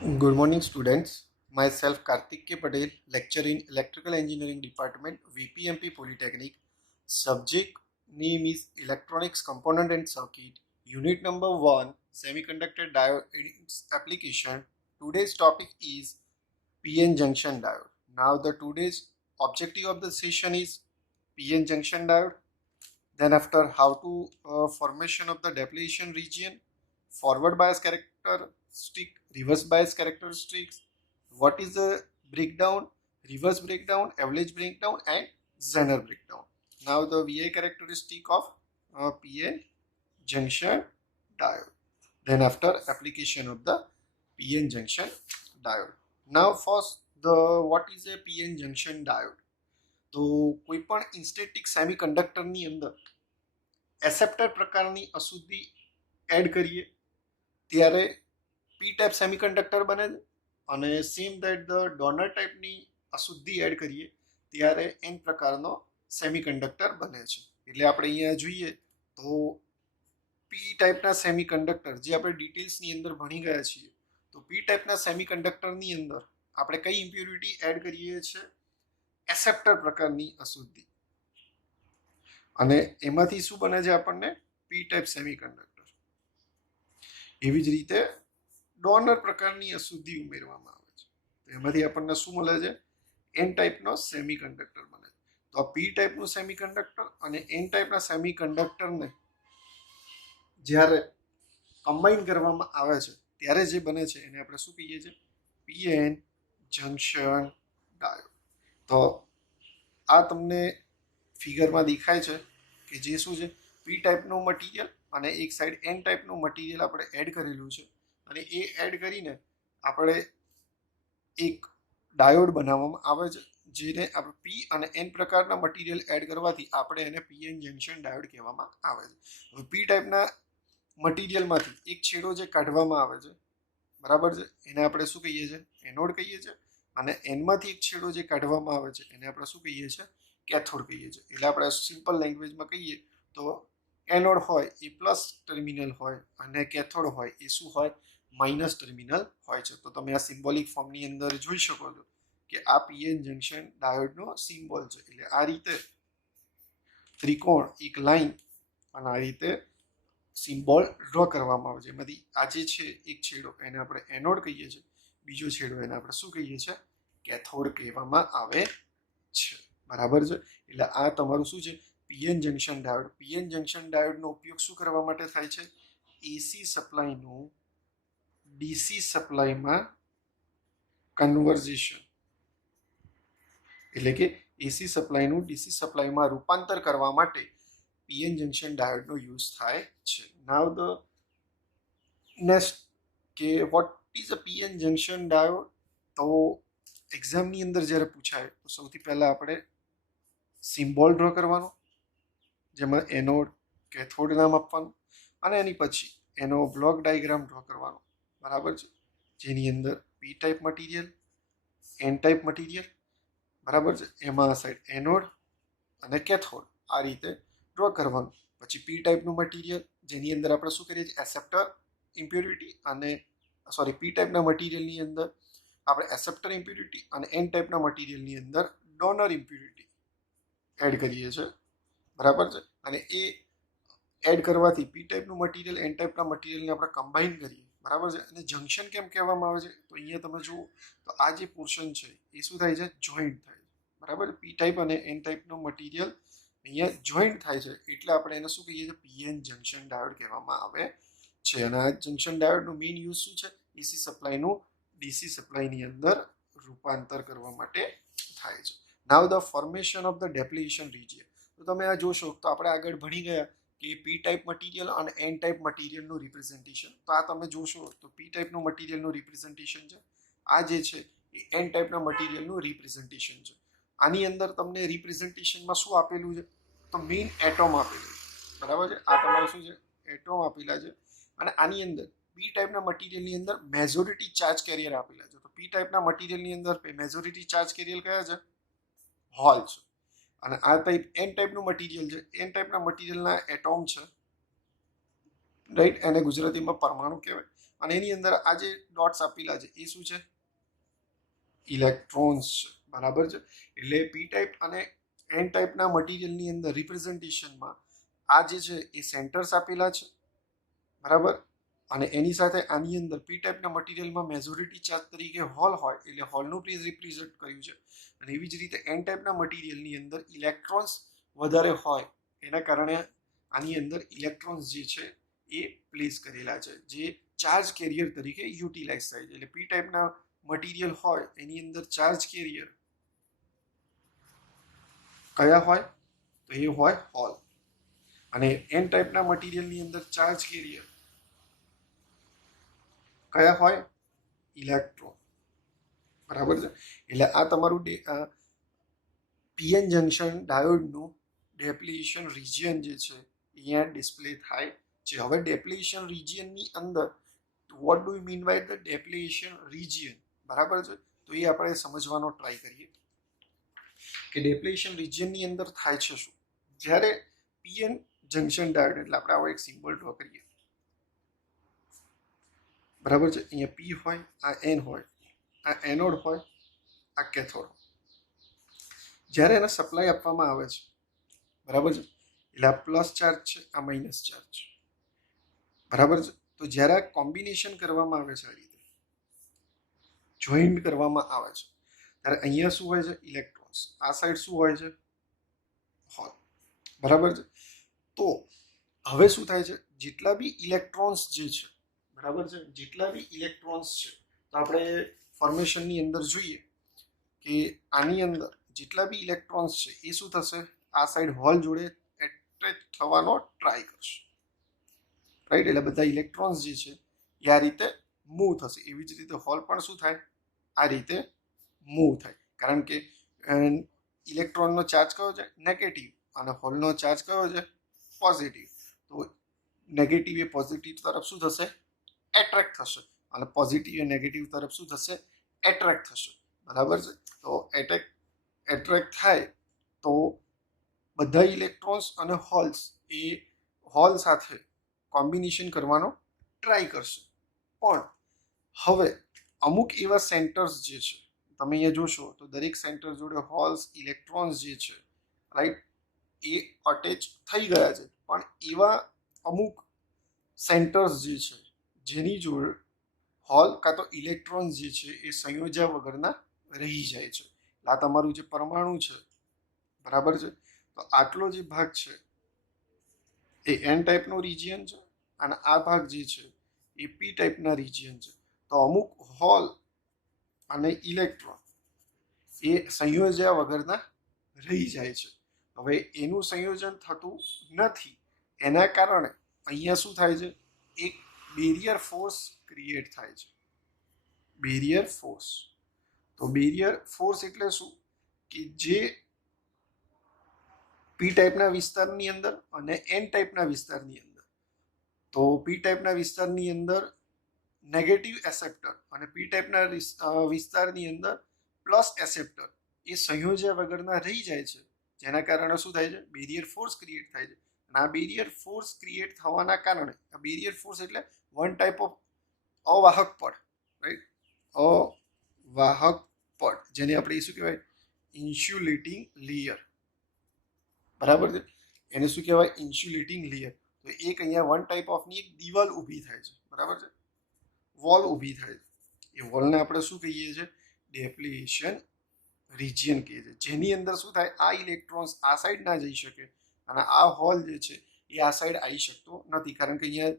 Good morning, students. Myself Karthik K. Patel, lecturer in Electrical Engineering Department, VPMP Polytechnic. Subject name is Electronics Component and Circuit. Unit number 1, Semiconductor Diode its application. Today's topic is PN junction diode. Now the today's objective of the session is PN junction diode. Then after how to formation of the depletion region, forward bias characteristic, reverse bias characteristics, what is the breakdown, reverse breakdown, average breakdown and Zener breakdown. Now the VI characteristic of PN junction diode. Then after application of the PN junction diode. Now first the what is a PN junction diode? તો કોઈ પણ ઇન્સ્ટેટિક સેમિકન્ડક્ટરની અંદર એસેપ્ટર પ્રકારની અશુદ્ધિ add કરીએ ત્યારે પી type semiconductor બને છે અને સેમ દેટ ધ ડોનર ટાઈપની અશુદ્ધિ એડ કરીએ ત્યારે એન પ્રકારનો સેમિકન્ડક્ટર બને છે. એટલે આપણે અહીંયા જોઈએ તો પી ટાઈપના સેમિકન્ડક્ટર જે આપણે ડિટેલ્સની અંદર ભણી ગયા છીએ તો પી ટાઈપના સેમિકન્ડક્ટરની અંદર આપણે કઈ ઇમ્પ્યુરિટી એડ કરીએ છીએ? એસેપ્ટર પ્રકારની અશુદ્ધિ. અને એમાંથી શું બને છે આપણને? પી ટાઈપ સેમિકન્ડક્ટર. એવી જ રીતે ડોનર પ્રકારની અશુદ્ધિ ઉમેરવામાં આવે છે તો એમાંથી આપણને શું મળે છે? એન ટાઈપનો સેમિકન્ડક્ટર બને છે. તો આ પી ટાઈપનું સેમિકન્ડક્ટર અને એન ટાઈપના સેમિકન્ડક્ટરને જ્યારે કમ્બાઈન કરવામાં આવે છે ત્યારે જે બને છે એને આપણે શું કહીએ છીએ? PN junction diode. તો આ તમને ફિગરમાં દેખાય છે કે જે શું છે? પી ટાઈપનું મટીરિયલ અને એક સાઈડ એન ટાઈપનું મટીરિયલ આપણે એડ કરેલું છે અને એ એડ કરીને આપણે એક ડાયોડ બનાવવામાં આવે છે જેને આપણે પી અને એન પ્રકારના મટીરિયલ એડ કરવાથી આપણે એને પીએન જંક્શન ડાયોડ કહેવામાં આવે છે. હવે પી ટાઈપના મટીરિયલમાંથી એક છેડો જે કાઢવામાં આવે છે, બરાબર છે, એને આપણે શું કહીએ છીએ? એનોડ કહીએ છીએ. અને એનમાંથી એક છેડો જે કાઢવામાં આવે છે એને આપણે શું કહીએ છીએ? કેથોડ કહીએ છીએ. એટલે આપણે સિમ્પલ લેંગ્વેજમાં કહીએ તો એનોડ હોય એ પ્લસ ટર્મિનલ હોય અને કેથોડ હોય એ શું હોય? માઇનસ ટર્મિનલ હોય છે. તો તમે આ સિમ્બોલિક ફોર્મની અંદર જોઈ શકો છો કે આ પીએન જંક્શન ડાયોડનો સિમ્બોલ છે. એટલે આ રીતે ત્રિકોણ, એક લાઈન અને આ રીતે સિમ્બોલ ડ્રો કરવામાં આવે છે. એમાંથી આ જે છે એક છેડો એને આપણે એનોડ કહીએ છીએ, બીજો છેડો એને આપણે શું કહીએ છીએ? કેથોડ કહેવામાં આવે છે. બરાબર છે. એટલે આ તમારું શું છે? PN junction diode. PN junction ડાયોડનો ઉપયોગ શું કરવા માટે થાય છે? એસી સપ્લાયનું ડીસી સપ્લાયમાં કન્વર્ઝેશન, એટલે કે એસી સપ્લાયનું ડીસી સપ્લાયમાં રૂપાંતર કરવા માટે પીએન જંક્શન ડાયોડનો યુઝ થાય છે. નાવ ધ નેક્સ્ટ કે what is a PN junction diode? તો એક્ઝામની અંદર જ્યારે પૂછાય તો સૌથી પહેલાં આપણે સિમ્બોલ ડ્રો કરવાનો, જેમાં એનોડ, કેથોડ નામ આપવાનું અને એની પછી એનો બ્લોક ડાયાગ્રામ ડ્રો કરવાનો. બરાબર છે. જેની અંદર P type material, N type material, બરાબર છે, એમાં સાઈડ એનોડ અને કેથોડ આ રીતે ડ્રો કરવાનું. પછી પી ટાઈપનું મટીરિયલ જેની અંદર આપણે શું કરીએ છીએ? એસેપ્ટર ઇમ્પ્યોરિટી અને પી ટાઈપના મટીરિયલની અંદર આપણે એસેપ્ટર ઇમ્પ્યોરિટી અને એન ટાઈપના મટીરિયલની અંદર ડોનર ઇમ્પ્યોરિટી એડ કરીએ છીએ. બરાબર છે. અને એ એડ કરવાથી પી ટાઈપનું મટીરિયલ એન ટાઈપના મટીરિયલને આપણે કમ્બાઈન કરીએ. બરાબર છે. અને જંક્શન કેમ કહેવામાં આવે છે? તો અહીંયા તમે જુઓ તો આ જે પોર્શન છે એ શું થાય છે? જોઈન્ટ થાય છે. બરાબર. પી ટાઈપ અને એન ટાઈપનું મટીરિયલ અહીંયા જોઈન્ટ થાય છે એટલે આપણે એને શું કહીએ છીએ? પીએન જંક્શન ડાયોડ કહેવામાં આવે છે. અને આ જંક્શન ડાયોડનું મેઇન યુઝ શું છે? એસી સપ્લાયનું ડીસી સપ્લાયની અંદર રૂપાંતર કરવા માટે થાય છે. Now the formation of the depletion region. તો તમે આ જોશો તો આપણે આગળ ભણી ગયા કે પી ટાઈપ મટીરિયલ અને એન ટાઈપ મટીરિયલનું રિપ્રેઝન્ટેશન. તો આ તમે જોશો તો પી ટાઈપનું મટીરિયલનું રિપ્રેઝન્ટેશન છે, આ જે છે એ એન ટાઈપના મટીરિયલનું રિપ્રેઝન્ટેશન છે. આની અંદર તમને રિપ્રેઝન્ટેશનમાં શું આપેલું છે? તો મેઇન એટોમ આપેલું છે. બરાબર છે. આ તમારે શું છે? એટોમ આપેલા છે. અને આની અંદર પી ટાઈપના મટીરિયલની અંદર મેજોરિટી ચાર્જ કેરિયર આપેલા છે. તો પી ટાઈપના મટીરિયલની અંદર મેજોરિટી ચાર્જ કેરિયર કયા છે? હોલ છે. અને આ ટાઈપ એન ટાઈપનું મટીરિયલ છે. એન ટાઈપના મટીરિયલના એટોમ છે, રાઈટ, એને ગુજરાતીમાં પરમાણુ કહેવાય. અને એની અંદર આ જે ડોટ્સ આપેલા છે એ શું છે? ઇલેક્ટ્રોન્સ છે, બરાબર છે. એટલે પી ટાઈપ અને એન ટાઈપના મટીરિયલની અંદર રિપ્રેઝન્ટેશનમાં આ જે છે એ સેન્ટર્સ આપેલા છે, બરાબર. અને એની સાથે આની અંદર પી ટાઈપના મટીરિયલમાં મેજોરિટી ચાર્જ તરીકે હોલ હોય એટલે હોલનું રિપ્રેઝન્ટ કર્યું છે. અને એવી જ રીતે એન ટાઈપના મટીરિયલની અંદર ઇલેક્ટ્રોન્સ વધારે હોય એના કારણે આની અંદર ઇલેક્ટ્રોન્સ જે છે એ પ્લેસ કરેલા છે, જે ચાર્જ કેરિયર તરીકે યુટિલાઇઝ થાય છે. એટલે પી ટાઈપના મટીરિયલ હોય એની અંદર ચાર્જ કેરિયર કયા હોય? તો એ હોય હોલ. અને એન ટાઈપના મટીરિયલની અંદર ચાર્જ કેરિયર કયા હોય? ઇલેક્ટ્રોન, બરાબર છે. એટલે આ તમારું પીએન જંકશન ડાયોડનું ડેપ્લીશન રિજિયન જે છે અહીંયા ડિસ્પ્લે થાય છે. હવે ડેપ્લીશન રિજિયનની અંદર what do you mean by the depletion region, બરાબર છે. તો એ આપણે સમજવાનો ટ્રાય કરીએ કે ડેપ્લીશન રિજિયનની અંદર થાય છે શું? જ્યારે પીએન જંકશન ડાયોડ, એટલે આપણે આવો એક સિમ્બોલ ડ્રો કરીએ, બરાબર છે. અહીંયા પી હોય, આ એન હોય, આ એનોડ હોય, આ કેથોડ. જ્યારે એને સપ્લાય આપવામાં આવે છે, બરાબર છે, એટલે આ પ્લસ ચાર્જ છે, આ માઇનસ ચાર્જ છે, બરાબર છે. તો જ્યારે આ કોમ્બિનેશન કરવામાં આવે છે, આ રીતે જોઈન્ટ કરવામાં આવે છે, ત્યારે અહીંયા શું હોય છે? ઇલેક્ટ્રોન્સ. આ સાઈડ શું હોય છે? હોલ, બરાબર છે. તો હવે શું થાય છે? જેટલા બી ઇલેક્ટ્રોન્સ જે છે, બરાબર છે, જેટલા બી ઇલેક્ટ્રોન્સ છે, તો આપણે ફોર્મેશનની અંદર જોઈએ કે આની અંદર જેટલા બી ઇલેક્ટ્રોન્સ છે એ શું થશે? આ સાઈડ હોલ જોડે એટ્રેક્ટ થવાનો ટ્રાય કરશે, રાઈટ. એટલે બધા ઇલેક્ટ્રોન્સ જે છે એ આ રીતે મૂવ થશે. એવી જ રીતે હોલ પણ શું થાય? આ રીતે મૂવ થાય. કારણ કે ઇલેક્ટ્રોનનો ચાર્જ કયો છે? નેગેટિવ. અને હોલનો ચાર્જ કયો છે? પોઝિટિવ. તો નેગેટિવ એ પોઝિટિવ તરફ શું થશે? એટ્રેક્ટ થશે. અને પોઝિટિવ એ નેગેટિવ તરફ શું થશે? એટ્રેક્ટ થશે, બરાબર છે. તો એટ્રેક્ટ થાય તો બધા ઇલેક્ટ્રોન્સ અને હોલ્સ એ હોલ સાથે કોમ્બિનેશન કરવાનો ટ્રાય કરશે. પણ હવે અમુક એવા સેન્ટર્સ જે છે, તમે અહીંયા જોશો તો દરેક સેન્ટર જોડે હોલ્સ, ઇલેક્ટ્રોન્સ જે છે, રાઈટ, એ અટેચ થઈ ગયા છે. પણ એવા અમુક સેન્ટર્સ જે છે જેની જોડે હોલ કાં તો ઇલેક્ટ્રોન્સ જે છે એ સંયોજ્યા વગરના રહી જાય છે. આ તમારું જે પરમાણુ છે, બરાબર છે. તો આટલો જે ભાગ છે એ એન ટાઈપનો રિજિયન છે અને આ ભાગ જે છે એ પી ટાઈપના રિજિયન છે. તો અમુક હોલ અને ઇલેક્ટ્રોન એ સંયોજ્યા વગરના રહી જાય છે. હવે એનું સંયોજન થતું નથી, એના કારણે અહીંયા શું થાય છે? એક બેરિયર ફોર્સ ક્રિએટ થાય છે. Barrier force. તો બેરિયર ફોર્સ એટલે શું? કે જે પી ટાઈપના વિસ્તારની અંદર અને એન ટાઈપના વિસ્તારની અંદર, તો પી ટાઈપના વિસ્તારની અંદર નેગેટિવ એસેપ્ટર અને પી ટાઈપના વિસ્તારની અંદર પ્લસ એસેપ્ટર એ સંયોજ્યા વગરના રહી જાય છે. જેના કારણે શું થાય છે? બેરિયર ફોર્સ ક્રિએટ થાય છે. અને આ બેરિયર ફોર્સ ક્રિએટ થવાના કારણે, આ બેરિયર ફોર્સ એટલે વન ટાઈપ ઓફ અવાહક પડ, રાઈટ, અવાહક પડ, જેને આપણે શું કહેવાય? ઇન્સ્યુલેટિંગ લેયર, બરાબર છે. એને શું કહેવાય? Insulating layer. તો એક અહીંયા વન ટાઈપ ઓફની એક દિવાલ ઊભી થાય છે, બરાબર છે, વોલ ઊભી થાય છે. એ વોલને આપણે શું કહીએ છીએ? ડેપ્લીશન રિજિયન કહીએ છીએ. જેની અંદર શું થાય? આ ઇલેક્ટ્રોન્સ આ સાઈડ ના જઈ શકે અને આ હોલ જે છે એ આ સાઈડ આવી શકતો નથી. કારણ કે અહીંયા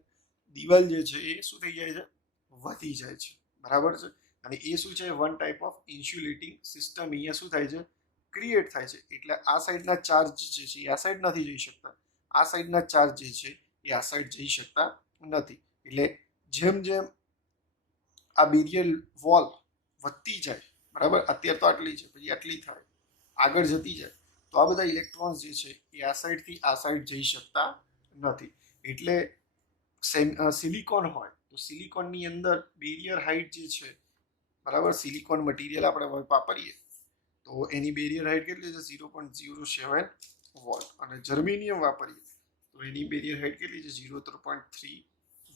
દિવાલ જે છે એ શું થઈ જાય છે? વધી જાય છે, બરાબર છે. અને એ શું છે? One type of insulating system અહીંયા શું થાય છે? ક્રિએટ થાય છે. એટલે આ સાઈડના ચાર્જ જે છે એ આ સાઈડ નથી જઈ શકતા, આ સાઈડના ચાર્જ જે છે એ આ સાઈડ જઈ શકતા નથી. એટલે જેમ જેમ આ બેરિયર વોલ વધતી જાય, બરાબર, અત્યારે તો આટલી છે, પછી આટલી થાય, આગળ જતી જાય, તો આ બધા ઇલેક્ટ્રોન્સ જે છે એ આ સાઈડથી આ સાઈડ જઈ શકતા નથી. એટલે સિલિકોન હોય તો સિલિકોનની અંદર બેરિયર હાઇટ જે છે, બરાબર, સિલિકોન મટીરિયલ આપણે વાપરીએ તો એની બેરિયર હાઇટ કેટલી છે? 0.07 વોલ્ટ. અને જર્મેનિયમ વાપરીએ તો એની બેરિયર હાઇટ કેટલી છે? 0.3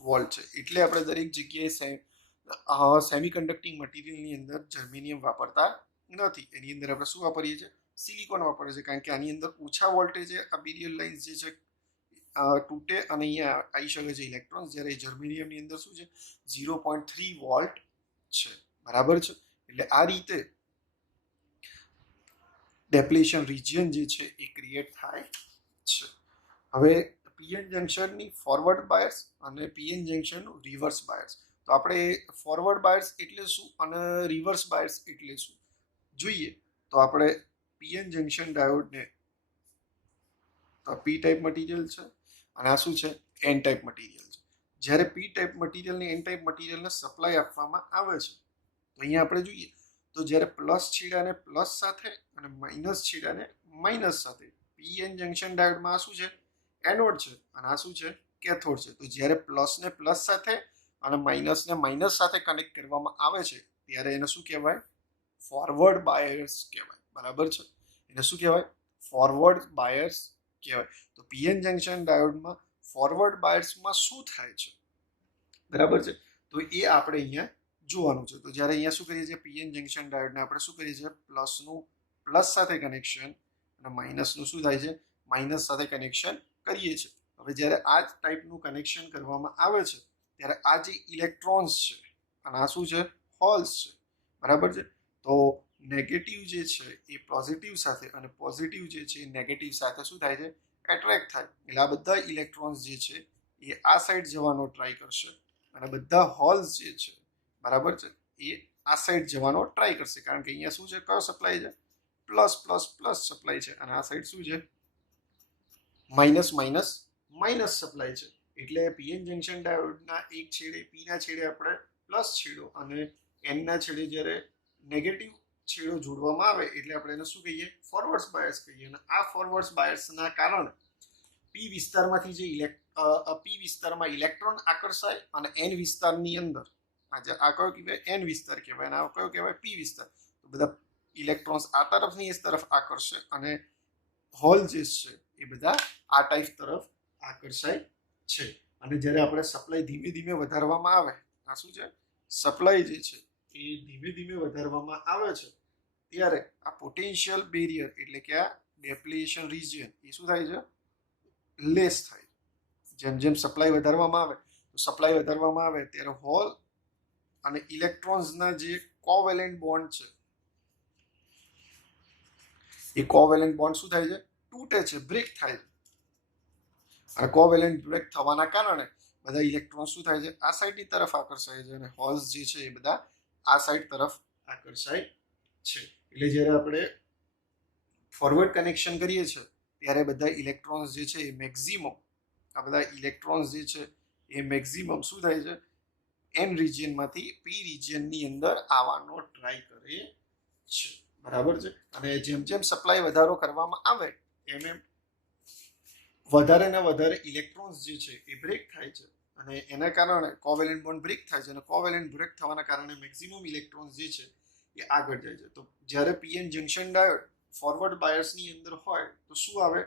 વોલ્ટ છે. એટલે આપણે દરેક જગ્યાએ સેમિકન્ડક્ટિંગ મટીરિયલની અંદર જર્મેનિયમ વાપરતા નથી. એની અંદર આપણે શું વાપરીએ છીએ? સિલિકોન વાપરીએ છીએ, કારણ કે આની અંદર ઓછા વોલ્ટેજે આ બેરિયર લાઇન્સ જે છે તૂટે અને અહીંયા આવી શકે છે ઇલેક્ટ્રોન્સ, જ્યારે જર્મેનિયમની અંદર શું છે 0.3 વોલ્ટ છે. બરાબર છે. એટલે આ રીતે ડેપ્લેશન રિજિયન જે છે એ ક્રિએટ થાય છે. હવે પીએન જંક્શનની ફોરવર્ડ બાયસ અને પીએન જંક્શનનું રિવર્સ બાયસ. તો આપણે ફોરવર્ડ બાયસ એટલે શું અને રિવર્સ બાયસ એટલે શું જોઈએ તો આપણે પીએન જંક્શન ડાયોડને પી ટાઈપ મટીરિયલ છે અને આ શું છે એન ટાઈપ મટીરિયલ છે. જ્યારે પી ટાઈપ મટીરિયલને એન ટાઈપ મટીરિયલને સપ્લાય આપવામાં આવે છે તો અહીંયા આપણે જોઈએ તો જ્યારે પ્લસ છેડાને પ્લસ સાથે અને માઇનસ છેડાને માઇનસ સાથે, પીએન જંક્શન ડાયોડમાં આ શું છે એનોડ છે અને આ શું છે કેથોડ છે. તો જ્યારે પ્લસને પ્લસ સાથે અને માઇનસને માઇનસ સાથે કનેક્ટ કરવામાં આવે છે ત્યારે એને શું કહેવાય? ફોરવર્ડ બાયસ કહેવાય. બરાબર છે. એને શું કહેવાય? ફોરવર્ડ બાયસ કહેવાય. તો પીએન જંક્શન ડાયોડમાં ફોરવર્ડ બાયસમાં શું થાય છે? બરાબર છે. તો એ આપણે અહીંયા જોવાનું છે. તો જ્યારે અહીંયા શું કરીએ છીએ પીએન જંક્શન ડાયોડને આપણે શું કરીએ છીએ પ્લસનું પ્લસ સાથે કનેક્શન અને માઇનસનું શું થાય છે માઇનસ સાથે કનેક્શન કરીએ છીએ. હવે જ્યારે આ જ ટાઈપનું કનેક્શન કરવામાં આવે છે ત્યારે આ જે ઇલેક્ટ્રોન્સ છે અને આ શું છે હોલ્સ છે. બરાબર છે. તો નેગેટિવ જે છે એ પોઝિટિવ સાથે અને પોઝિટિવ જે છે એ નેગેટિવ સાથે શું થાય છે એટ્રેક્ટ થાય. એટલે આ બધા ઇલેક્ટ્રોન્સ જે છે એ આ સાઈડ જવાનો ટ્રાય કરશે અને બધા હોલ્સ જે છે બરાબર છે એ આ સાઈડ જવાનો ટ્રાય કરશે, કારણ કે અહીંયા શું છે કયો સપ્લાય છે પ્લસ પ્લસ પ્લસ સપ્લાય છે અને આ સાઈડ શું છે માઇનસ માઇનસ માઇનસ સપ્લાય છે. એટલે પીએન જંક્શન ડાયોડના એક છેડે પીના છેડે આપણે પ્લસ છેડો અને એનના છેડે જ્યારે નેગેટિવ છેડો જોડવામાં આવે એટલે આપણે એને શું કહીએ ફોરવર્ડ બાયસ કહીએ. અને આ ફોરવર્ડ બાયસના કારણે પી વિસ્તારમાંથી જે પી વિસ્તારમાં ઇલેક્ટ્રોન આકર્ષાય અને એન વિસ્તારની અંદર આ કયો કહેવાય એન વિસ્તાર કહેવાય અને આ કયો કહેવાય પી વિસ્તાર. તો બધા ઇલેક્ટ્રોન્સ આ તરફની એ તરફ આકર્ષે અને હોલ જે છે એ બધા આ ટાઈપ તરફ આકર્ષાય છે. અને જ્યારે આપણે સપ્લાય ધીમે ધીમે વધારવામાં આવે, આ શું છે સપ્લાય જે છે એ ધીમે ધીમે વધારવામાં આવે છે ત્યારે આ પોટેન્શિયલ બેરિયર એટલે કે આ ડેપ્લેશન રિજિયન એ શું થાય છે લેસ થાય. જેમ જેમ સપ્લાય વધારવામાં આવે તો સપ્લાય વધારવામાં આવે ત્યારે હોલ અને ઇલેક્ટ્રોન્સના જે કોવેલેન્ટ બોન્ડ છે એ કોવેલેન્ટ બોન્ડ શું થાય છે તૂટે છે, બ્રેક થાય છે. અને કોવેલેન્ટ બ્રેક થવાના કારણે બધા ઇલેક્ટ્રોન શું થાય છે આ સાઈડની તરફ આકર્ષાય છે અને હોલ્સ જે છે એ બધા આ સાઈડ તરફ આકર્ષાય છે. એટલે જ્યારે આપણે ફોરવર્ડ કનેક્શન કરીએ છીએ ત્યારે બધા ઇલેક્ટ્રોન્સ જે છે એ મેક્સિમમ આ બધા ઇલેક્ટ્રોન્સ જે છે એ મેક્સિમમ શું થાય છે એન રિજિયનમાંથી પી રિજિયનની અંદર આવવાનો ટ્રાય કરે છે. બરાબર છે. અને જેમ જેમ સપ્લાય વધારો કરવામાં આવે એમ એમ વધારે ને વધારે ઇલેક્ટ્રોન્સ જે છે એ બ્રેક થાય છે અને એના કારણે કોવેલેન્ટ બોન્ડ બ્રેક થાય છે અને કોવેલેન્ટ બ્રેક થવાના કારણે મેક્સિમમ ઇલેક્ટ્રોન્સ જે છે એ આગળ જાય છે. તો જ્યારે પીએન જંક્શન ડાયોડ ફોરવર્ડ બાયસની અંદર હોય તો શું આવે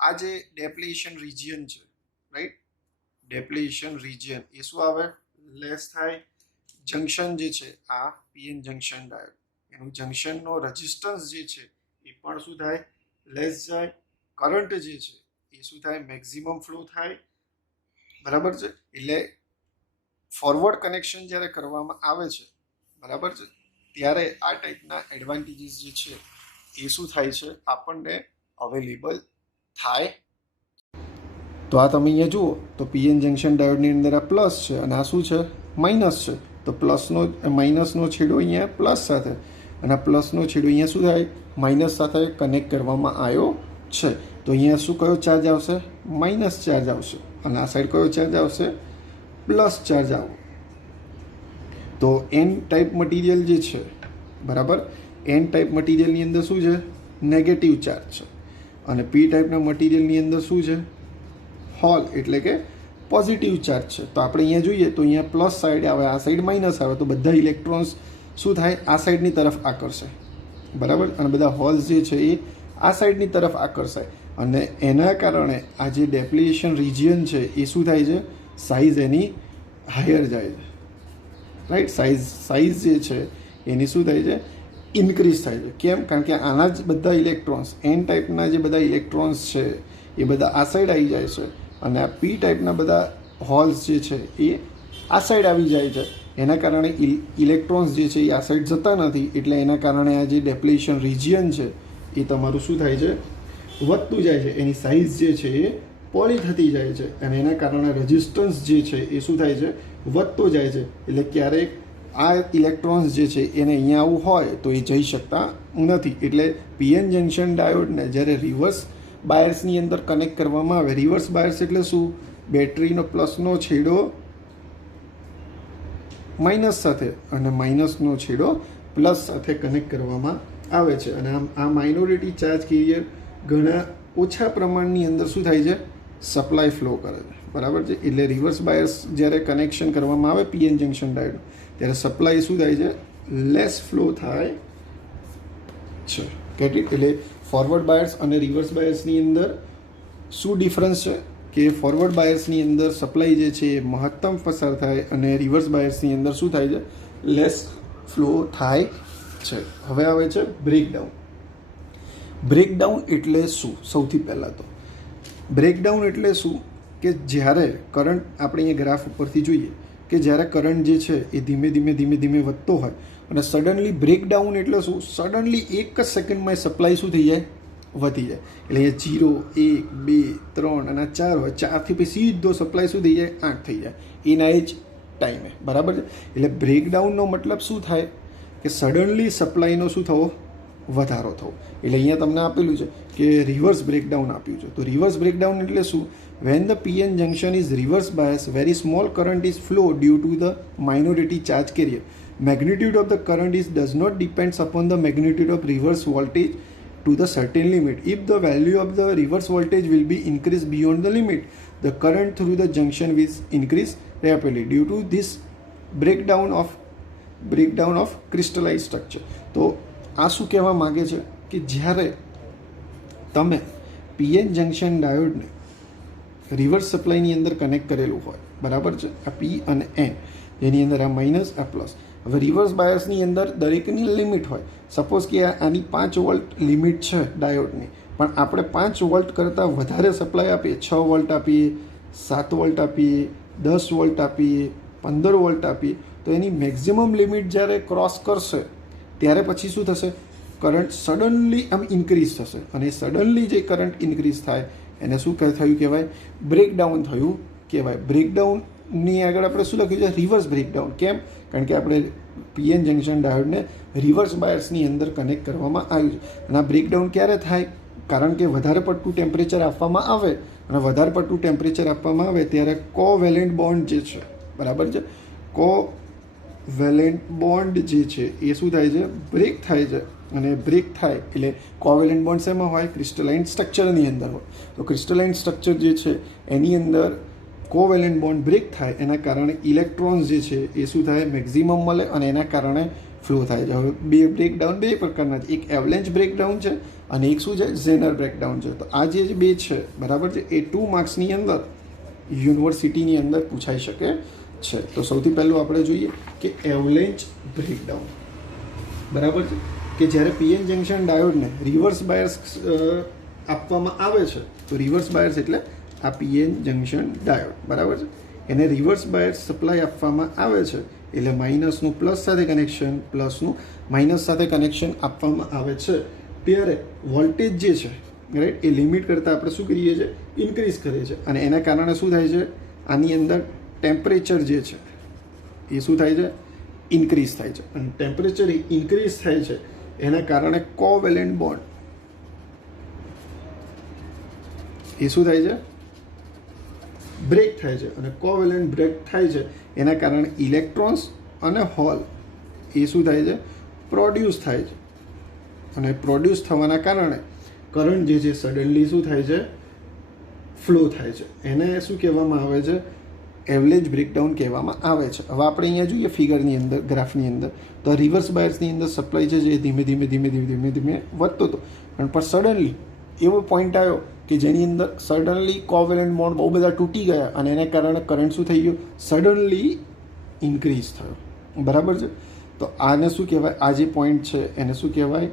આ જે ડેપ્લેશન રિજિયન છે રાઈટ, ડેપ્લેશન રિજિયન એ શું આવે લેસ થાય. જંક્શન જે છે આ પીએન જંક્શન ડાયોડ એનું જંક્શનનો રેઝિસ્ટન્સ જે છે એ પણ શું થાય લેસ જાય. કરંટ જે છે એ શું થાય મેક્સિમમ ફ્લો થાય. બરાબર છે. એટલે ફોરવર્ડ કનેક્શન જ્યારે કરવામાં આવે છે બરાબર છે ત્યારે આ ટાઈપના એડવાન્ટેજીસ જે છે એ શું થાય છે આપણને અવેલેબલ થાય. તો આ તમે અહીંયા જુઓ તો પીએન જંક્શન ડાયોડની અંદર આ પ્લસ છે અને આ શું છે માઇનસ છે. તો પ્લસનો માઇનસનો છેડો અહીંયા પ્લસ સાથે અને પ્લસનો છેડો અહીંયા શું થાય માઇનસ સાથે કનેક્ટ કરવામાં આવ્યો છે. તો અહીંયા શું કયો ચાર્જ આવશે માઇનસ ચાર્જ આવશે અને આ સાઈડ કયો ચાર્જ આવશે પ્લસ ચાર્જ આવો. તો એન ટાઈપ મટીરિયલ જે છે બરાબર એન ટાઈપ મટીરિયલની અંદર શું છે નેગેટિવ ચાર્જ છે અને પી ટાઈપના મટીરિયલની અંદર શું છે હોલ એટલે કે પોઝિટિવ ચાર્જ છે. તો આપણે અહીંયા જોઈએ તો અહીંયા પ્લસ સાઈડ આવે આ સાઈડ માઇનસ આવે તો બધા ઇલેક્ટ્રોન્સ શું થાય આ સાઈડની તરફ આકર્ષે. બરાબર. અને બધા હોલ્સ જે છે એ આ સાઈડની તરફ આકર્ષાય અને એના કારણે આ જે ડેપ્લેશન રિજિયન છે એ શું થાય છે સાઇઝ એની હાયર જાય છે, રાઈટ. સાઇઝ જે છે એની શું થાય છે, ઇન્ક્રીઝ થાય છે. કેમ? કારણ કે આના જ બધા ઇલેક્ટ્રોન્સ, એન ટાઈપના જે બધા ઇલેક્ટ્રોન્સ છે એ બધા આ સાઈડ આવી જાય છે, અને આ પી ટાઈપના બધા હોલ્સ જે છે એ આ સાઈડ આવી જાય છે. એના કારણે ઇલેક્ટ્રોન્સ જે છે એ આ સાઈડ જતા નથી, એટલે એના કારણે આ જે ડેપ્લેશન રિજિયન છે એ તમારું શું થાય છે, વધતું જાય છે. એની સાઇઝ જે છે એ પોળી થતી જાય છે, અને એના કારણે રેઝિસ્ટન્સ જે છે એ શું થાય છે, વધતો જાય છે. એટલે ક્યારેક આ ઇલેક્ટ્રોન્સ જે છે એને અહીંયા આવું હોય તો એ જઈ શકતા નથી. એટલે પીએન જંકશન ડાયોડને જ્યારે રિવર્સ બાયર્સની અંદર કનેક્ટ કરવામાં આવે, રિવર્સ બાયર્સ એટલે શું, બેટરીનો પ્લસનો છેડો માઇનસ સાથે અને માઇનસનો છેડો પ્લસ સાથે કનેક્ટ કરવામાં આવે છે. અને આ માઇનોરિટી ચાર્જ કેરિયર ઘણા ઓછા પ્રમાણની અંદર શું થાય છે, સપ્લાય ફ્લો કરે છે, બરાબર છે. એટલે રિવર્સ બાયસ જ્યારે કનેક્શન કરવામાં આવે પીએન જંકશન ડાયોડ, ત્યારે સપ્લાય શું થાય છે, લેસ ફ્લો થાય છે. Get it? એટલે ફોરવર્ડ બાયસ અને રિવર્સ બાયસની અંદર શું ડિફરન્સ છે કે ફોરવર્ડ બાયસની અંદર સપ્લાય જે છે એ મહત્તમ પસાર થાય, અને રિવર્સ બાયસની અંદર શું થાય છે, લેસ ફ્લો થાય છે. હવે આવે છે બ્રેકડાઉન. બ્રેકડાઉન એટલે શું? સૌથી પહેલાં તો બ્રેકડાઉન એટલે શું કે જ્યારે કરંટ, આપણે અહીંયા ગ્રાફ ઉપરથી જોઈએ કે જ્યારે કરંટ જે છે એ ધીમે ધીમે વધતો હોય અને સડનલી બ્રેકડાઉન એટલે શું, સડનલી એક જ સેકન્ડમાં સપ્લાય શું થઈ જાય, વધી જાય. એટલે અહીંયા 0, 1, 2, 3 અને 4 હોય, 4થી પછી સીધો સપ્લાય શું થઈ જાય, 8 થઈ જાય એના એ જ ટાઈમે, બરાબર છે. એટલે બ્રેકડાઉનનો મતલબ શું થાય કે સડનલી સપ્લાયનો શું થવો, વધારો થવો. એટલે અહીંયા તમને આપેલું છે કે રિવર્સ બ્રેકડાઉન આપ્યું છે. તો રિવર્સ બ્રેકડાઉન એટલે શું, when the PN junction is reverse bias, very small current is flow due to the minority charge carrier. Magnitude of the current does not depends upon the magnitude of reverse voltage to the certain limit. If the value of the reverse voltage will be increased beyond the limit, the current through the junction will increase rapidly due to this breakdown of crystallized structure. તો આ શું કહેવા માગે છે કે જ્યારે તમે PN junction ડાયોડને રિવર્સ સપ્લાયની અંદર કનેક્ટ કરેલું હોય, બરાબર છે, આ પી અને એન, જેની અંદર આ માઇનસ આ પ્લસ. હવે રિવર્સ બાયસની અંદર દરેકની લિમિટ હોય. સપોઝ કે આની 5 વોલ્ટ લિમિટ છે ડાયોડની, પણ આપણે 5 વોલ્ટ કરતાં વધારે સપ્લાય આપીએ, 6 વોલ્ટ આપીએ, 7 વોલ્ટ આપીએ, 10 વોલ્ટ આપીએ, 15 વોલ્ટ આપીએ, તો એની મેક્સિમમ લિમિટ જ્યારે ક્રોસ કરશે ત્યારે પછી શું થશે, કરંટ સડનલી આમ ઇન્ક્રીઝ થશે. અને સડનલી જે કરંટ ઇન્ક્રીઝ થાય એને શું થયું કહેવાય, બ્રેકડાઉન થયું કહેવાય. બ્રેકડાઉનની આગળ આપણે શું લખ્યું છે, રિવર્સ બ્રેકડાઉન. કેમ? કારણ કે આપણે પીએન જંક્શન ડાયોડને રિવર્સ બાયસની અંદર કનેક્ટ કરવામાં આવ્યું છે. અને આ બ્રેકડાઉન ક્યારે થાય, કારણ કે વધારે પડતું ટેમ્પરેચર આપવામાં આવે, અને વધારે પડતું ટેમ્પરેચર આપવામાં આવે ત્યારે કોવેલેન્ટ બોન્ડ જે છે, બરાબર છે, કોવેલેન્ટ બોન્ડ જે છે એ શું થાય છે, બ્રેક થાય છે. અને બ્રેક થાય એટલે કોવેલેન્ટ બોન્ડ શેમાં હોય, ક્રિસ્ટલાઇન સ્ટ્રક્ચરની અંદર હોય. તો ક્રિસ્ટલાઇન સ્ટ્રક્ચર જે છે એની અંદર કોવેલેન્ટ બોન્ડ બ્રેક થાય, એના કારણે ઇલેક્ટ્રોન્સ જે છે એ શું થાય, મેક્સિમમ મળે, અને એના કારણે ફ્લો થાય છે. હવે બે બ્રેકડાઉન બે પ્રકારના છે, એક એવલેન્ચ બ્રેકડાઉન છે અને એક શું છે, ઝેનર બ્રેકડાઉન છે. તો આ જે બે છે, બરાબર છે, એ 2 માર્ક્સની અંદર યુનિવર્સિટીની અંદર પૂછાઈ શકે છે. તો સૌથી પહેલું આપણે જોઈએ કે એવલેન્ચ બ્રેકડાઉન, બરાબર છે, કે જ્યારે પીએન જંક્શન ડાયોડને રિવર્સ બાયસ આપવામાં આવે છે, તો રિવર્સ બાયસ એટલે આ પીએન જંક્શન ડાયોડ, બરાબર છે, એને રિવર્સ બાયસ સપ્લાય આપવામાં આવે છે. એટલે માઇનસનું પ્લસ સાથે કનેક્શન, પ્લસનું માઇનસ સાથે કનેક્શન આપવામાં આવે છે. ત્યારે વોલ્ટેજ જે છે, રાઈટ, એ લિમિટ કરતાં આપણે શું કરીએ છીએ, ઇન્ક્રીઝ કરીએ છીએ. અને એના કારણે શું થાય છે, આની અંદર ટેમ્પરેચર જે છે એ શું થાય છે, ઇન્ક્રીઝ થાય છે. અને ટેમ્પરેચર ઇન્ક્રીઝ થાય છે એના કારણે કોવેલેન્ટ બોન્ડ એ શું થાય છે, બ્રેક થાય છે. અને કોવેલેન્ટ બ્રેક થાય છે એના કારણે ઇલેક્ટ્રોન્સ અને હોલ એ શું થાય છે, પ્રોડ્યુસ થાય છે. અને પ્રોડ્યુસ થવાના કારણે કરંટ જે છે સડનલી શું થાય છે, ફ્લો થાય છે. એને શું કહેવામાં આવે છે, એવરેજ બ્રેકડાઉન કહેવામાં આવે છે. હવે આપણે અહીંયા જોઈએ ફિગરની અંદર, ગ્રાફની અંદર, તો રિવર્સ બાયસની અંદર સપ્લાય છે જે ધીમે ધીમે વધતો હતો, પણ સડનલી એવો પોઈન્ટ આવ્યો કે જેની અંદર સડનલી કોવેલેન્ટ બોન્ડ બહુ બધા તૂટી ગયા અને એને કારણે કરંટ શું થઈ ગયો, સડનલી ઇન્ક્રીઝ થયો. બરાબર છે. તો આને શું કહેવાય, આ જે પોઈન્ટ છે એને શું કહેવાય,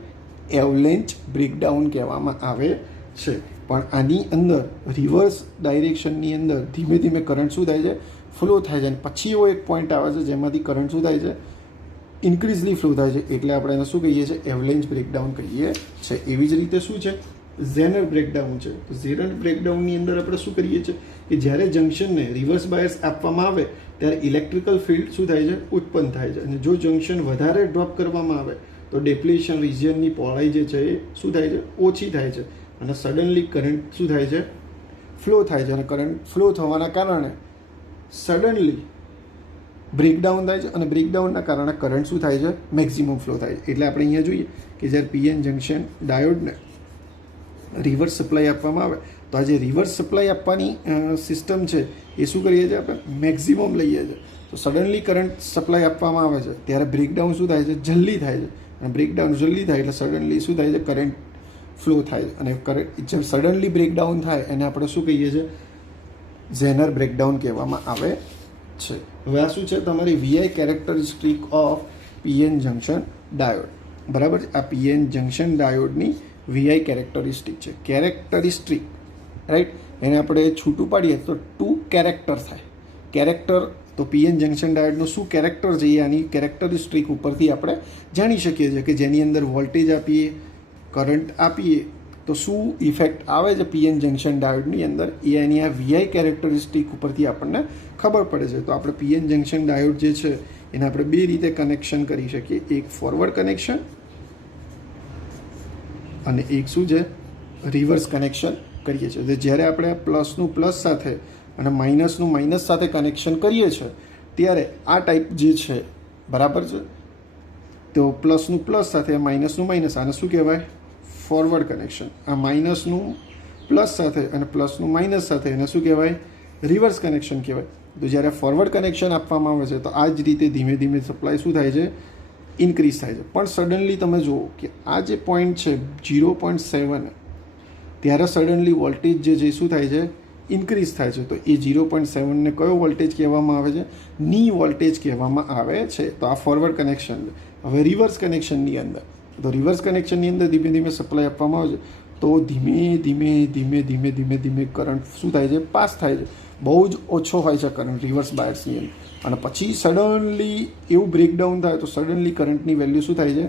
એવલેન્ચ બ્રેકડાઉન કહેવામાં આવે છે. પણ આની અંદર રિવર્સ ડાયરેક્શનની અંદર ધીમે ધીમે કરંટ શું થાય છે, ફ્લો થાય છે. અને પછી એવો એક પોઈન્ટ આવે છે જેમાંથી કરંટ શું થાય છે, ઇન્ક્રીઝલી ફ્લો થાય છે. એટલે આપણે એને શું કહીએ છીએ, એવલેન્ચ બ્રેકડાઉન કહીએ છીએ. એવી જ રીતે શું છે, ઝેનર બ્રેકડાઉન છે. તો ઝેનર બ્રેકડાઉનની અંદર આપણે શું કરીએ છીએ કે જ્યારે જંક્શનને રિવર્સ બાયસ આપવામાં આવે ત્યારે ઇલેક્ટ્રિકલ ફિલ્ડ શું થાય છે, ઉત્પન્ન થાય છે. અને જો જંક્શન વધારે ડ્રોપ કરવામાં આવે તો ડેપ્લેશન રિજિયનની પહોળાઈ જે છે એ શું થાય છે, ઓછી થાય છે. અને સડનલી કરંટ શું થાય છે, ફ્લો થાય છે. અને કરંટ ફ્લો થવાના કારણે સડનલી બ્રેકડાઉન થાય છે. અને બ્રેકડાઉનના કારણે કરંટ શું થાય છે, મેક્સિમમ ફ્લો થાય છે. એટલે આપણે અહીંયા જોઈએ કે જ્યારે પીએન જંક્શન ડાયોડને રિવર્સ સપ્લાય આપવામાં આવે તો આ જે રિવર્સ સપ્લાય આપવાની સિસ્ટમ છે એ શું કરીએ છીએ, આપણે મેક્સિમમ લઈએ છીએ. તો સડનલી કરંટ સપ્લાય આપવામાં આવે છે ત્યારે બ્રેકડાઉન શું થાય છે, જલ્દી થાય છે. અને બ્રેકડાઉન જલ્દી થાય એટલે સડનલી શું થાય છે, કરંટ ફ્લો થાય. અને કરંટ જેમ સડનલી બ્રેકડાઉન થાય એને આપણે શું કહીએ છીએ, ઝેનર બ્રેકડાઉન કહેવામાં આવે છે. હવે આ શું છે, તમારી VI characteristic of PN junction diode. બરાબર છે. આ પીએન જંક્શન ડાયોડની વીઆઈ કેરેક્ટરિસ્ટિક છે. કેરેક્ટરિસ્ટિક, રાઈટ, એને આપણે છૂટું પાડીએ તો 2 કેરેક્ટર થાય. કેરેક્ટર તો પીએન જંક્શન ડાયોડનું શું કેરેક્ટર છે એ આની કેરેક્ટરિસ્ટિક ઉપરથી આપણે જાણી શકીએ છીએ કે જેની અંદર વોલ્ટેજ આપીએ, કરંટ આપીએ તો શું ઇફેક્ટ આવે છે પીએન જંક્શન ડાયોડની અંદર એ એની આ વીઆઈ કેરેક્ટરિસ્ટિક ઉપરથી આપણને ખબર પડે છે. તો આપણે પીએન જંક્શન ડાયોડ જે છે એને આપણે બે રીતે કનેક્શન કરી શકીએ. એક ફોરવર્ડ કનેક્શન અને એક શું છે, રિવર્સ કનેક્શન કરીએ છીએ. તો જ્યારે આપણે પ્લસનું પ્લસ સાથે અને માઇનસનું માઇનસ સાથે કનેક્શન કરીએ છીએ ત્યારે આ ટાઈપ જે છે, બરાબર છે, તો પ્લસનું પ્લસ સાથે માઇનસનું માઇનસ, આને શું કહેવાય, ફોરવર્ડ કનેક્શન. આ માઇનસનું પ્લસ સાથે અને પ્લસનું માઇનસ સાથે એને શું કહેવાય, રિવર્સ કનેક્શન કહેવાય. તો જ્યારે ફોરવર્ડ કનેક્શન આપવામાં આવે છે તો આ જ રીતે ધીમે ધીમે સપ્લાય શું થાય છે, ઇન્ક્રીઝ થાય છે. પણ સડનલી તમે જુઓ કે આ જે પોઈન્ટ છે 0.7 ત્યારે સડનલી વોલ્ટેજ જે છે શું થાય છે, ઇન્ક્રીઝ થાય છે. તો એ 0.7ને કયો વોલ્ટેજ કહેવામાં આવે છે, ની વોલ્ટેજ કહેવામાં આવે છે. તો આ ફોરવર્ડ કનેક્શન છે. હવે રિવર્સ કનેક્શનની અંદર, તો રિવર્સ કનેક્શનની અંદર ધીમે ધીમે સપ્લાય આપવામાં આવે છે તો ધીમે ધીમે ધીમે ધીમે ધીમે ધીમે કરંટ શું થાય છે, પાસ થાય છે. બહુ જ ઓછો હોય છે કરંટ રિવર્સ બાયસની અંદર. અને પછી સડનલી એવું બ્રેકડાઉન થાય તો સડનલી કરંટની વેલ્યુ શું થાય છે,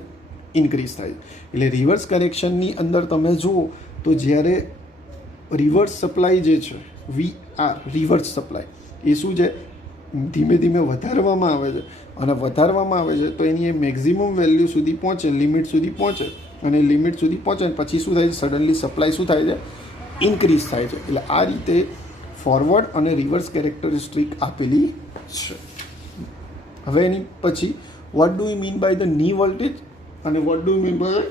ઇન્ક્રીઝ થાય છે. એટલે રિવર્સ કનેક્શનની અંદર તમે જુઓ તો જ્યારે રિવર્સ સપ્લાય જે છે વીઆર રિવર્સ સપ્લાય એ શું છે, ધીમે ધીમે વધારવામાં આવે છે. અને વધારવામાં આવે છે તો એની એ મેક્ઝિમમ વેલ્યુ સુધી પહોંચે, લિમિટ સુધી પહોંચે. અને લિમિટ સુધી પહોંચે પછી શું થાય છે, સડનલી સપ્લાય શું થાય છે, ઇન્ક્રીઝ થાય છે. એટલે આ રીતે ફોરવર્ડ અને રિવર્સ કેરેક્ટરિસ્ટિક આપેલી છે. હવે એની પછી what do you mean by the knee voltage અને what do you mean by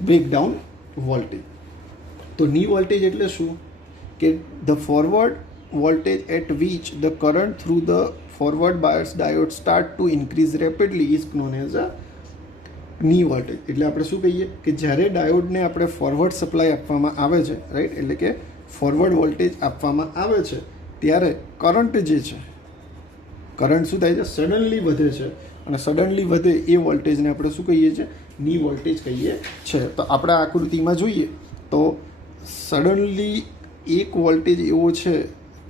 breakdown voltage. તો ની વોલ્ટેજ એટલે શું કે the forward voltage at which the current through the forward bias diode start to increase rapidly is known as a knee voltage. એટલે આપણે શું કહીએ કે જ્યારે ડાયોડને આપણે ફોરવર્ડ સપ્લાય આપવામાં આવે છે, રાઈટ, એટલે કે ફોરવર્ડ વોલ્ટેજ આપવામાં આવે છે ત્યારે કરંટ જે છે, કરંટ શું થાય છે, સડનલી વધે છે. અને સડનલી વધે એ વોલ્ટેજને આપણે શું કહીએ છીએ, ની વોલ્ટેજ કહીએ છીએ. તો આપણે આકૃતિમાં જોઈએ તો સડનલી એક વોલ્ટેજ એવો છે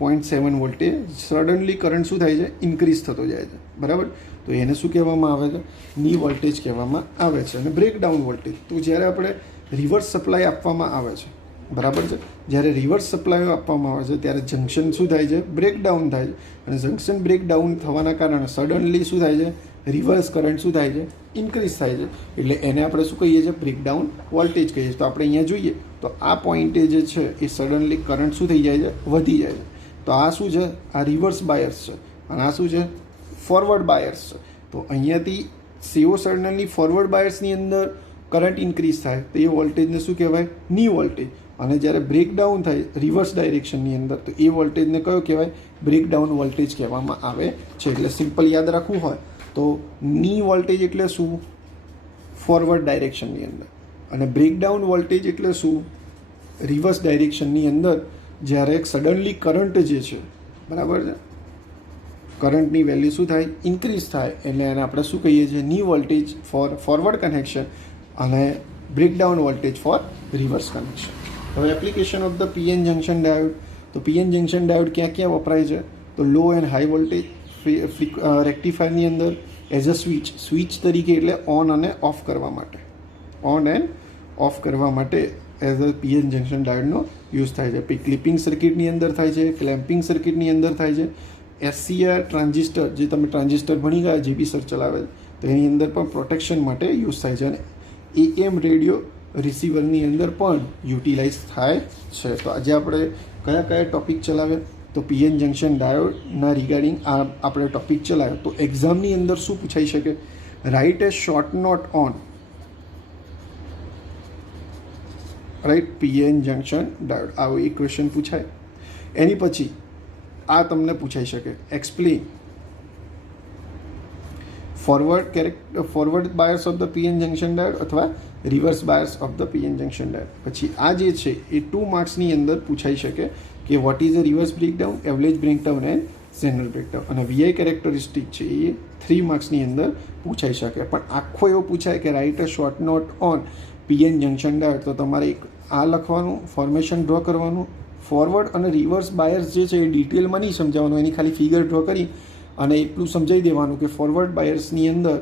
0.7 વોલ્ટેજ, સડનલી કરંટ શું થાય છે, ઇન્ક્રીઝ થતો જાય છે. બરાબર. તો એને શું કહેવામાં આવે છે, ની વોલ્ટેજ કહેવામાં આવે છે. અને બ્રેકડાઉન વોલ્ટેજ, તો જ્યારે આપણે રિવર્સ સપ્લાય આપવામાં આવે છે, બરાબર છે, જ્યારે રિવર્સ સપ્લાય આપવામાં આવે છે ત્યારે જંક્શન શું થાય છે, બ્રેકડાઉન થાય છે. અને જંક્શન બ્રેકડાઉન થવાના કારણે સડનલી શું થાય છે, રિવર્સ કરંટ શું થાય છે, ઇન્ક્રીઝ થાય છે. એટલે એને આપણે શું કહીએ છીએ, બ્રેકડાઉન વોલ્ટેજ કહીએ છીએ. તો આપણે અહીંયા જોઈએ તો આ પોઈન્ટે જે છે એ સડનલી કરંટ શું થઈ જાય છે, વધી જાય છે. તો આ શું છે, આ રિવર્સ બાયસ છે અને આ શું છે, ફોરવર્ડ બાયસ છે. તો અહીંયાથી સીઓ સડનલી ફોરવર્ડ બાયસની અંદર કરંટ ઇન્ક્રીઝ થાય તો એ વોલ્ટેજને શું કહેવાય, ની વોલ્ટેજ. અને જ્યારે બ્રેકડાઉન થાય રિવર્સ ડાયરેક્શનની અંદર તો એ વોલ્ટેજને કયો કહેવાય, બ્રેકડાઉન વોલ્ટેજ કહેવામાં આવે છે. એટલે સિમ્પલ યાદ રાખવું હોય તો ની વોલ્ટેજ એટલે શું, ફોરવર્ડ ડાયરેક્શનની અંદર. અને બ્રેકડાઉન વોલ્ટેજ એટલે શું, રિવર્સ ડાયરેક્શનની અંદર જ્યારે સડનલી કરંટ જે છે, બરાબર છે, કરંટની વેલ્યુ શું થાય, ઇન્ક્રીઝ થાય, એટલે એને આપણે શું કહીએ છીએ, knee voltage for forward connection અને breakdown voltage for reverse connection. હવે application of the PN junction diode. તો પીએન જંક્શન ડાયોડ ક્યાં ક્યાં વપરાય છે, તો લો એન્ડ હાઈ વોલ્ટેજ રેક્ટિફાયરની અંદર એઝ અ સ્વિચ તરીકે, એટલે ઓન અને ઓફ કરવા માટે, ઓન એન્ડ ઓફ કરવા માટે એઝ અ પીએન જંક્શન ડાયોડનો યુઝ થાય છે. પછી ક્લિપિંગ સર્કિટની અંદર થાય છે, ક્લેમ્પિંગ સર્કિટની અંદર થાય છે. એસસીઆર ટ્રાન્ઝિસ્ટર, જે તમે ટ્રાન્ઝિસ્ટર ભણી ગયા, જીબી સર ચલાવે, તો એની અંદર પણ પ્રોટેક્શન માટે યુઝ થાય છે. અને એએમ રેડિયો રિસીવરની અંદર પણ યુટિલાઇઝ થાય છે. તો આજે આપણે કયા કયા ટોપિક ચલાવ્યા, તો પીએન જંક્શન ડાયોડના રિગાર્ડિંગ આપણે ટોપિક ચલાવ્યો. તો એક્ઝામની અંદર શું પૂછાઈ શકે, write a short note on write PN junction diode, આવો એક ક્વેશ્ચન પૂછાય. એની પછી આ તમને પૂછાઈ શકે, explain forward bias of the PN junction diode અથવા reverse bias of the PN junction diode. પછી આ જે છે એ 2 માર્ક્સની અંદર પૂછાઈ શકે કે what is a reverse breakdown, average breakdown and zener breakdown. અને વીઆઈ કેરેક્ટરિસ્ટિક છે એ 3 માર્ક્સની અંદર પૂછાઈ શકે. પણ આખો એવો પૂછાય કે write a short note on PN junction diode, તો તમારે એક આ લખવાનું, ફોર્મેશન ડ્રો કરવાનું. ફોરવર્ડ અને રિવર્સ બાયર્સ જે છે એ ડિટેલમાં નહીં સમજાવવાનું, એની ખાલી ફિગર ડ્રો કરી અને એટલું સમજાવી દેવાનું કે ફોરવર્ડ બાયર્સની અંદર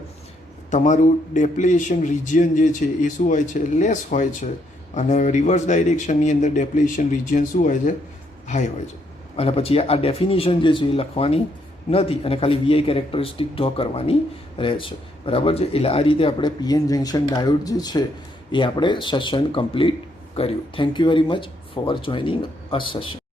તમારું ડેપ્લેશન રિજિયન જે છે એ શું હોય છે, લેસ હોય છે, અને રિવર્સ ડાયરેક્શનની અંદર ડેપ્લેશન રિજિયન શું હોય છે, હાઈ હોય છે. અને પછી આ ડેફિનેશન જે છે એ લખવાની નથી અને ખાલી વીઆઈ કેરેક્ટરિસ્ટિક ડ્રો કરવાની રહે છે, બરાબર છે. એટલે આ રીતે આપણે પીએન જંક્શન ડાયોડ જે છે એ આપણે સેશન કમ્પ્લીટ કર્યું. Thank you very much for joining a session.